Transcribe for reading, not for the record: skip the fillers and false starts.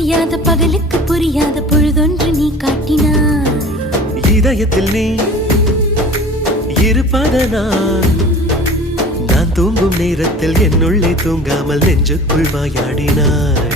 விடியாத பகலுக்கு புரியாத பொழுதொன்று நீ காட்டினாய். இதயத்தில் நீ இருப்பதனால் நான் தூங்கும் நேரத்தில் என்னுள்ளே தூங்காமல் நெஞ்சுக்குள் மாயாடினாய்.